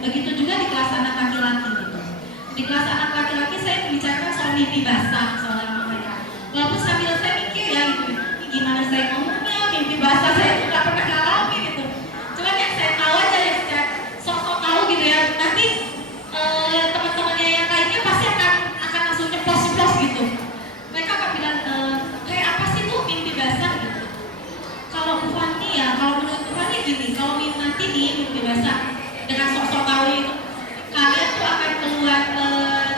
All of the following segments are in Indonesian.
Begitu juga di kelas anak laki-laki gitu. Di kelas anak laki-laki saya membicarakan soal mimpi basah soal namanya. Walaupun sambil saya mikir ya gitu, gimana saya ngomongnya mimpi basah saya nggak pernah ngalamin gitu. Cuman yang saya tahu aja ya, saya sok-sok tahu gitu ya. Nanti teman-temannya yang lainnya pasti akan langsung nyeplos gitu. Mereka akan bilang kayak apa sih tuh mimpi basah gitu. Kalau Bu Fani ya, kalau menurut Bu Fani gini, kalau nanti nih mimpi basah dengan sok-sok tahu itu, kalian tuh akan keluar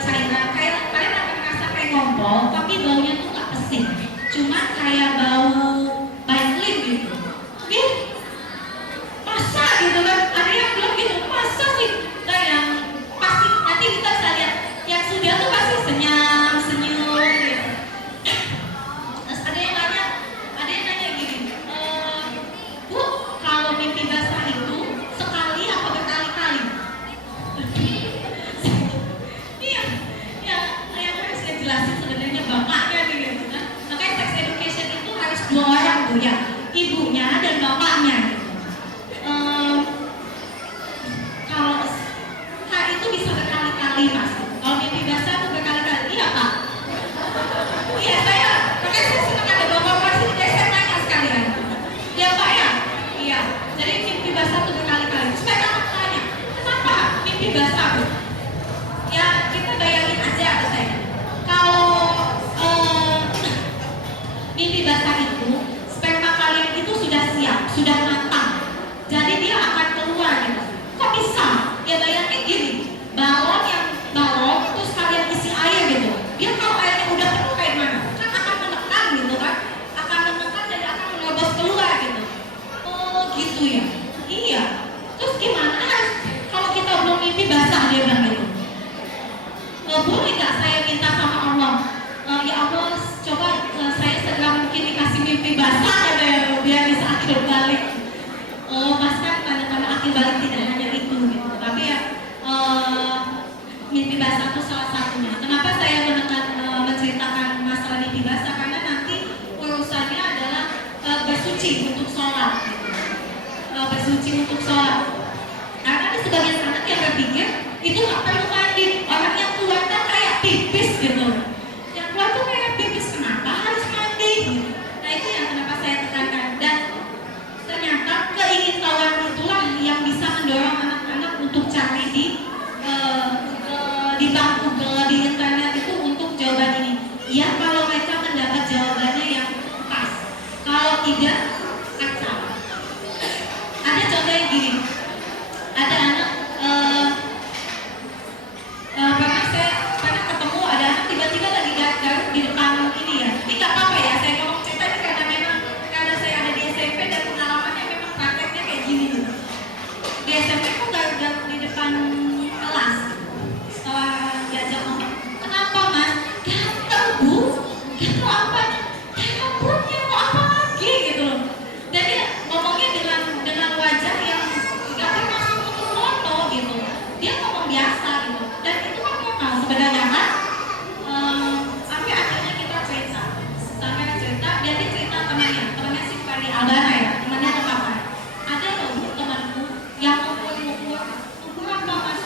cairan, kayak kalian akan merasa kayak ngompol, tapi baunya tuh nggak pesing, cuma kayak bau Vaseline gitu. Oke? Masa gitu kan? Ada yang bilang gitu, masa sih? Nah yang pasti nanti kita bisa lihat, yang sudah tuh pasti senyum gitu. Terus ada yang nanya gini, Bu, kalau mimpi basah itu sekali apa berkali-kali? Iya, ya, yang harus saya jelasin sebenarnya bapaknya nih gitu kan. Makanya sex education itu harus dua orang tuh ya, ibunya dan bapaknya gitu. Kalau Kak itu bisa berkali-kali Mas. Kalau mimpi basah itu berkali-kali, iya Pak? Iya saya, makanya saya senang ada bapak-bapak sini, jadi saya tanya sekalian. Ya Pak ya? Iya, jadi mimpi basah itu berkali-kali. Supaya kamu tanya, kenapa mimpi basah Bu? Ya kita bayangin aja ada saya. Kalau mimpi basah itu, sperma kalian itu sudah siap, sudah matang. Jadi dia akan keluar gitu. Kok bisa? Ya bayangin gini, balon terus kalian isi air gitu. Dia kalau airnya udah penuh kayak mana? Kan akan menekan gitu kan? Akan menekan dan akan menerobos keluar gitu. Oh gitu ya? Iya. Terus gimana kalau kita belum mimpi basah dia bilang gitu? Boleh nggak saya minta sama Allah? Ya Allah, coba saya segera mungkin dikasih mimpi basah ya biar bisa akhir balik. Mas kan tanda-tanda akhir balik tidak hanya itu gitu, tapi ya mimpi basah itu salah satunya. Kenapa saya menceritakan masalah mimpi basah? Karena nanti urusannya adalah bersuci untuk sholat gitu. Bersuci untuk sholat. Karena ada sebagian anak yang berpikir itu nggak perlu mandi, orang yang keluar kan kayak pipis gitu. Yang keluar tuh kayak pipis, kenapa harus mandi? Nah itu yang kenapa saya tekankan. Dan ternyata keingintahuan itulah yang bisa mendorong anak-anak untuk cari di bangku di internet itu untuk jawaban ini. Ya kalau mereka mendapat jawabannya yang pas. Kalau tidak, kacau. Ada contoh yang gini. Ada anak pernah ketemu ada anak tiba-tiba lagi garuk di depan ini ya. Ini nggak apa-apa ya, saya ngomong cerita ini karena memang karena saya ada di SMP dan pengalamannya memang prakteknya kayak gini gitu. Di SMP kok garuk di depan kelas. Setelah diajak ngomong, kenapa Mas? Gatel Bu, gatel apa? Rambutnya mau apa lagi gitu loh. Dan dia ngomongnya dengan wajah yang nggak termasuk untuk mono gitu. Dia ngomong biasa gitu. Dan itu kan normal sebenarnya kan. Sampai akhirnya kita cerita. Dia cerita temannya si Fani Albana ya, temannya apa? Ada loh Bu temanku yang umur apa Mas?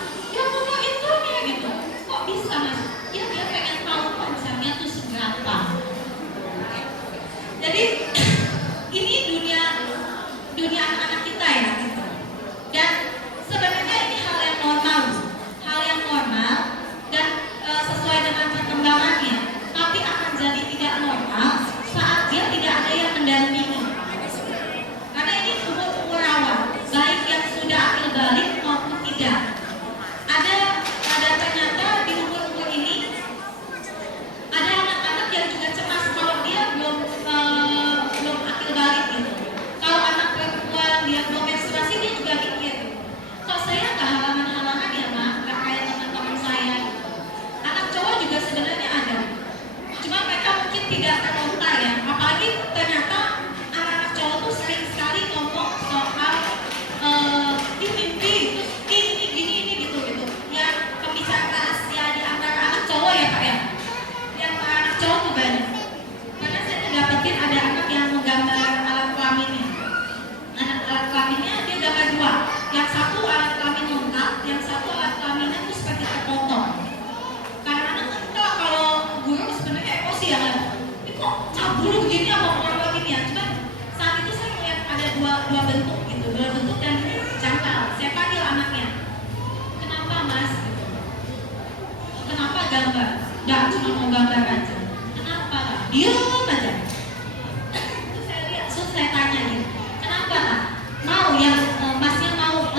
gambar, nggak cuma mau gambar aja. Kenapa Kak? Diam aja. Terus saya lihat, terus saya tanya gitu, kenapa Kak? Mau yang masnya mau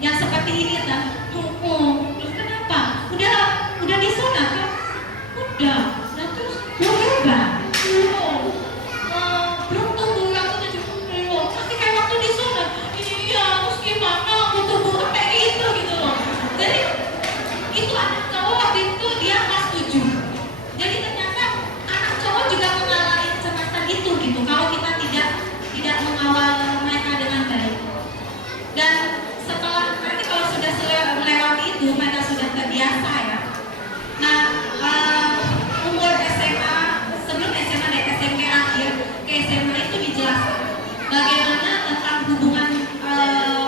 yang seperti ini kan? Terus kenapa? Udah disunat kan? Udah. Nah terus berubah. Belum tumbuh aku tuh belum. Masih kayak waktu disunat. Iya, terus gimana? Mau tumbuh kayak gitu gitu loh. Jadi itu anak cowok waktu itu dia kelas 7. Jadi ternyata anak cowok juga mengalami kecemasan itu gitu. Kalau kita tidak mengawal mereka dengan baik. Dan setelah nanti kalau sudah melewati itu mereka sudah terbiasa ya. Nah umur SMA sebelum SMA dan SMP akhir ke SMA itu dijelaskan bagaimana tentang hubungan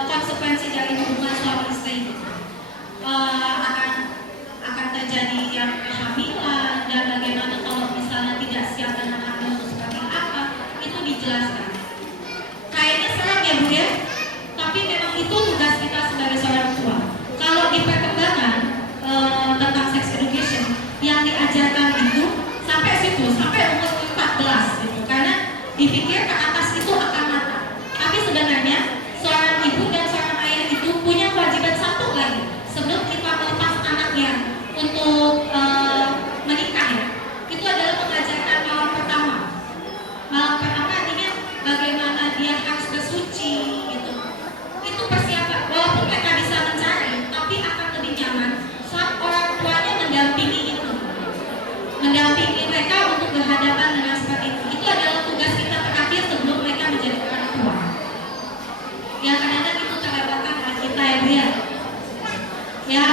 konsekuensi dari hubungan suami istri itu. Akan terjadi yang kehamilan dan bagaimana kalau misalnya tidak siap dengan hamil itu seperti apa, itu dijelaskan. Kayaknya serem ya Bu ya, tapi memang itu tugas kita sebagai seorang tua. Kalau di perkembangan tentang sex education yang diajarkan itu sampai situ, sampai umur 14 gitu, karena dipikir ke atas itu akan matang. Tapi sebenarnya seorang ibu dan seorang ayah itu punya kewajiban satu lagi sebelum kita melepas anaknya untuk menikah ya. Itu adalah mengajarkan malam pertama. Malam pertama artinya bagaimana dia harus bersuci gitu. Itu persiapan. Walaupun mereka bisa mencari, tapi akan lebih nyaman saat orang tuanya mendampingi itu, mendampingi mereka untuk berhadapan dengan seperti itu. Itu adalah tugas kita terakhir sebelum mereka menjadi orang tua. Yang kadang-kadang itu terlewatkan oleh kita ya Bu ya. Ya